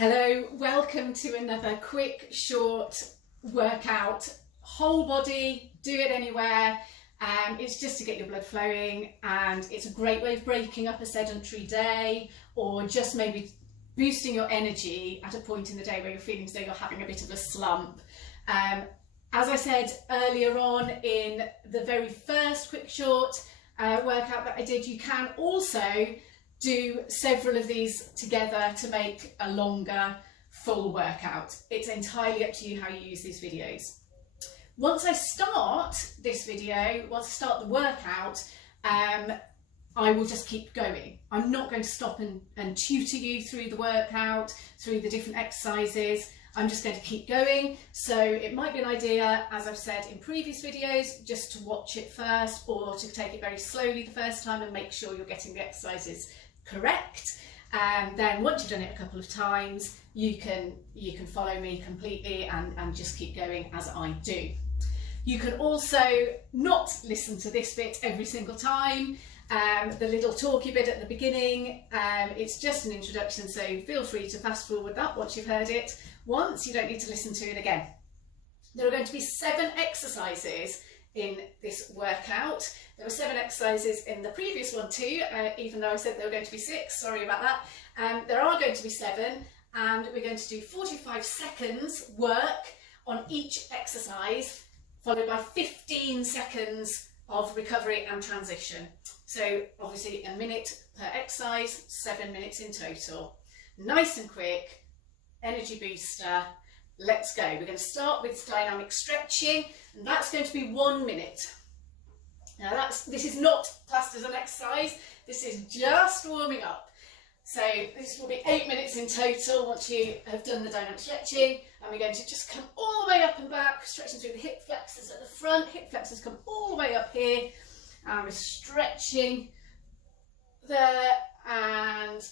Hello, welcome to another quick, short workout. Whole body, do it anywhere. It's just to get your blood flowing, and it's a great way of breaking up a sedentary day, or just maybe boosting your energy at a point in the day where you're feeling as though you're having a bit of a slump. As I said earlier on in the very first quick, short workout that I did, you can also do several of these together to make a longer full workout. It's entirely up to you how you use these videos. Once I start this video, once I start the workout, I will just keep going. I'm not going to stop and tutor you through the workout, through the different exercises. I'm just going to keep going. So it might be an idea, as I've said in previous videos, just to watch it first, or to take it very slowly the first time and make sure you're getting the exercises correct. And then once you've done it a couple of times, you can follow me completely and just keep going as I do. You can also not listen to this bit every single time. The little talky bit at the beginning, it's just an introduction, so feel free to fast forward that once you've heard it once. You don't need to listen to it again. There are going to be 7 exercises in this workout. There were 7 exercises in the previous one too, even though I said there were going to be 6, sorry about that. There are going to be 7, and we're going to do 45 seconds work on each exercise, followed by 15 seconds of recovery and transition. So obviously a minute per exercise, 7 minutes in total. Nice and quick, energy booster. Let's go. We're going to start with dynamic stretching, and that's going to be 1 minute. Now this is not classed as an exercise, this is just warming up. So this will be 8 minutes in total once you have done the dynamic stretching, and we're going to just come all the way up and back, stretching through the hip flexors at the front. Hip flexors come all the way up here, and we're stretching there, and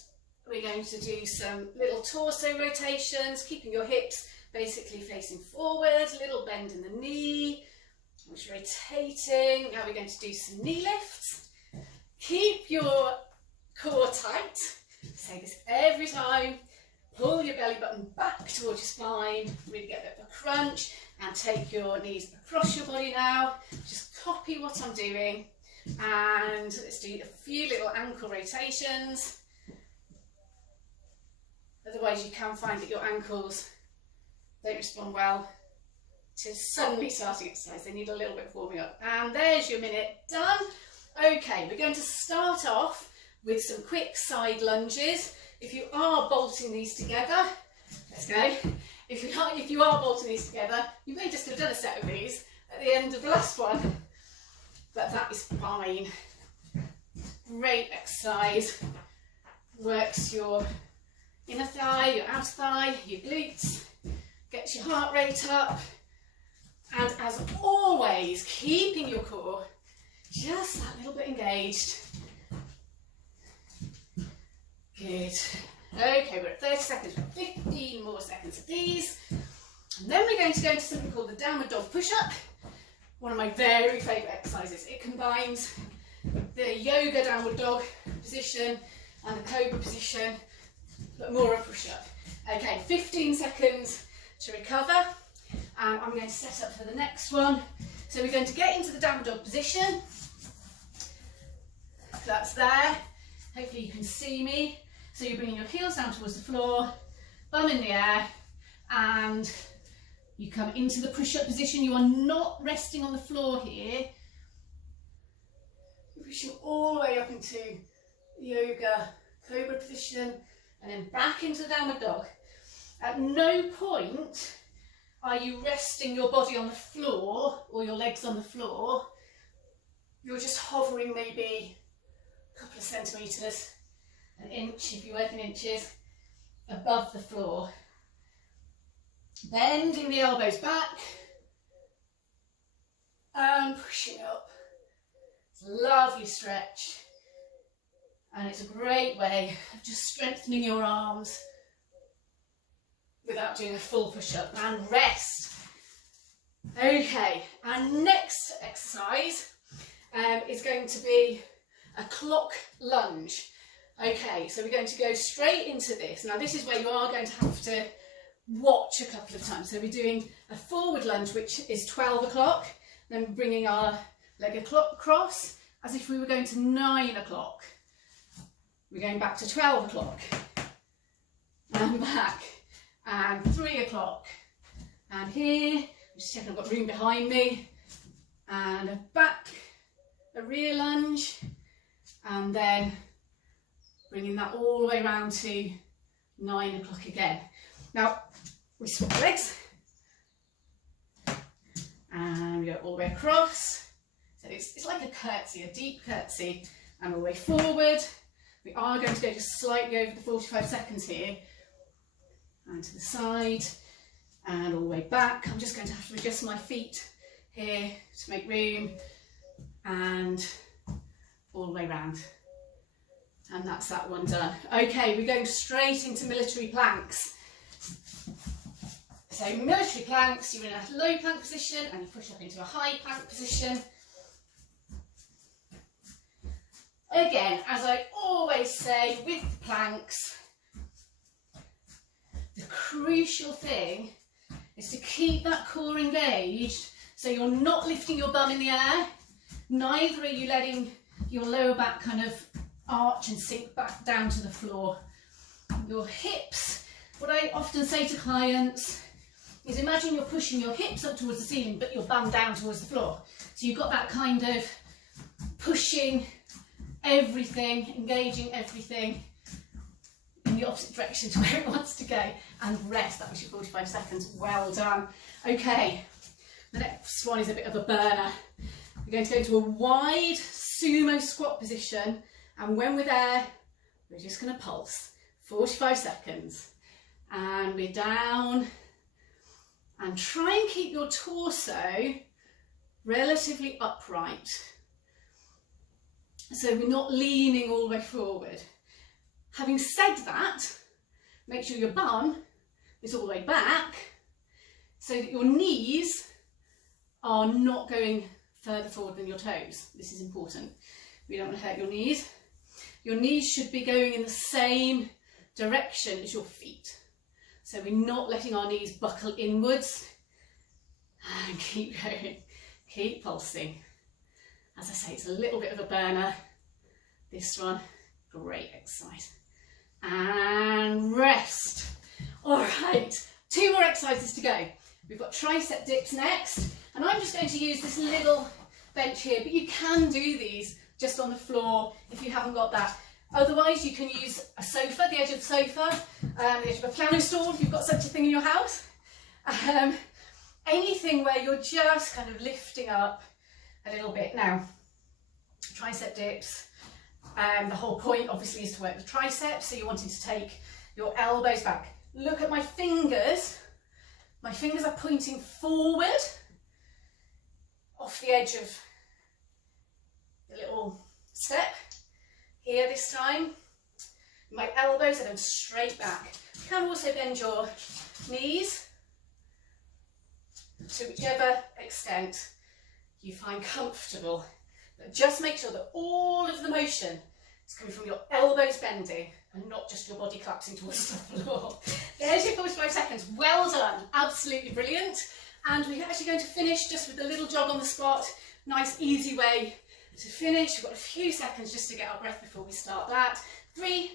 we're going to do some little torso rotations, keeping your hips basically facing forward, a little bend in the knee, just rotating. Now we're going to do some knee lifts. Keep your core tight. Say this every time. Pull your belly button back towards your spine, really get a bit of a crunch, and take your knees across your body now. Just copy what I'm doing, and let's do a few little ankle rotations. Otherwise you can find that your ankles don't respond well to suddenly starting exercise. They need a little bit of warming up. And there's your minute done. Okay, we're going to start off with some quick side lunges. If you are bolting these together, let's go. If you are bolting these together, you may just have done a set of these at the end of the last one, but that is fine. Great exercise. Works your inner thigh, your outer thigh, your glutes, gets your heart rate up, and as always, keeping your core just that little bit engaged. Good. Okay, we're at 30 seconds, we've got 15 more seconds of these. And then we're going to go into something called the downward dog push-up, one of my very favourite exercises. It combines the yoga downward dog position and the cobra position, but more a push-up. Okay, 15 seconds to recover, and I'm going to set up for the next one. So we're going to get into the downward dog position. That's there. Hopefully you can see me. So you're bringing your heels down towards the floor, bum in the air, and you come into the push-up position. You are not resting on the floor here. You're pushing all the way up into yoga cobra position, and then back into the downward dog. At no point are you resting your body on the floor or your legs on the floor. You're just hovering maybe a couple of centimetres, an inch if you work in inches, above the floor. Bending the elbows back and pushing up. It's a lovely stretch, and it's a great way of just strengthening your arms without doing a full push-up. And rest. Okay, our next exercise is going to be a clock lunge. Okay, so we're going to go straight into this. Now this is where you are going to have to watch a couple of times. So we're doing a forward lunge, which is 12 o'clock, then bringing our leg across as if we were going to 9 o'clock. We're going back to 12 o'clock and back, and 3 o'clock, and here, just checking I've got room behind me, and back, a rear lunge, and then bringing that all the way around to 9 o'clock again. Now we swap legs and we go all the way across. So it's like a curtsy, a deep curtsy, and all the way forward. We are going to go just slightly over the 45 seconds here, and to the side and all the way back. I'm just going to have to adjust my feet here to make room, and all the way round. And that's that one done. Okay, we're going straight into military planks. So military planks, you're in a low plank position and you push up into a high plank position. Again, as I always say with planks, the crucial thing is to keep that core engaged, so you're not lifting your bum in the air, neither are you letting your lower back kind of arch and sink back down to the floor. Your hips, what I often say to clients is, imagine you're pushing your hips up towards the ceiling but your bum down towards the floor. So you've got that kind of pushing everything, engaging everything in the opposite direction to where it wants to go. And rest. That was your 45 seconds. Well done. Okay, the next one is a bit of a burner. We're going to go into a wide sumo squat position, and when we're there, we're just going to pulse. 45 seconds. And we're down. And try and keep your torso relatively upright, so we're not leaning all the way forward. Having said that, make sure your bum is all the way back so that your knees are not going further forward than your toes. This is important. We don't want to hurt your knees. Your knees should be going in the same direction as your feet. So we're not letting our knees buckle inwards. And keep going, keep pulsing. As I say, it's a little bit of a burner. This one, great exercise. And rest. All right, 2 more exercises to go. We've got tricep dips next, and I'm just going to use this little bench here, but you can do these just on the floor if you haven't got that. Otherwise, you can use a sofa, the edge of the sofa, the edge of a piano stool if you've got such a thing in your house. Anything where you're just kind of lifting up a little bit. Now, tricep dips, the whole point obviously is to work the triceps, so you're wanting to take your elbows back. Look at my fingers. My fingers are pointing forward off the edge of the little step here this time. My elbows are going straight back. You can also bend your knees to whichever extent you find comfortable. But just make sure that all of the motion is coming from your elbows bending and not just your body collapsing towards the floor. There's your 45 seconds. Well done. Absolutely brilliant. And we're actually going to finish just with a little jog on the spot. Nice, easy way to finish. We've got a few seconds just to get our breath before we start that. 3,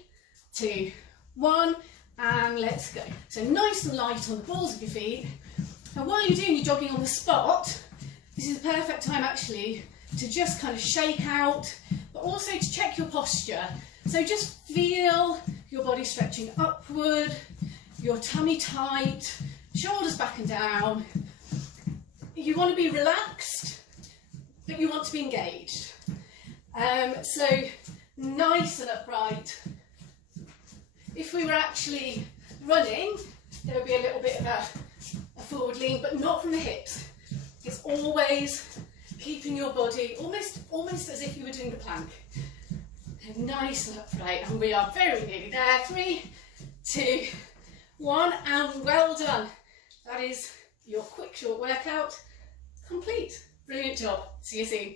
2, 1, and let's go. So nice and light on the balls of your feet. And while you're doing your jogging on the spot, this is the perfect time actually to just kind of shake out, but also to check your posture. So just feel your body stretching upward, your tummy tight, shoulders back and down. You want to be relaxed, but you want to be engaged. So nice and upright. If we were actually running, there would be a little bit of a forward lean, but not from the hips. It's always keeping your body almost as if you were doing the plank. Nice and upright, and we are very nearly there. 3, 2, 1, and well done. That is your quick short workout complete. Brilliant job. See you soon.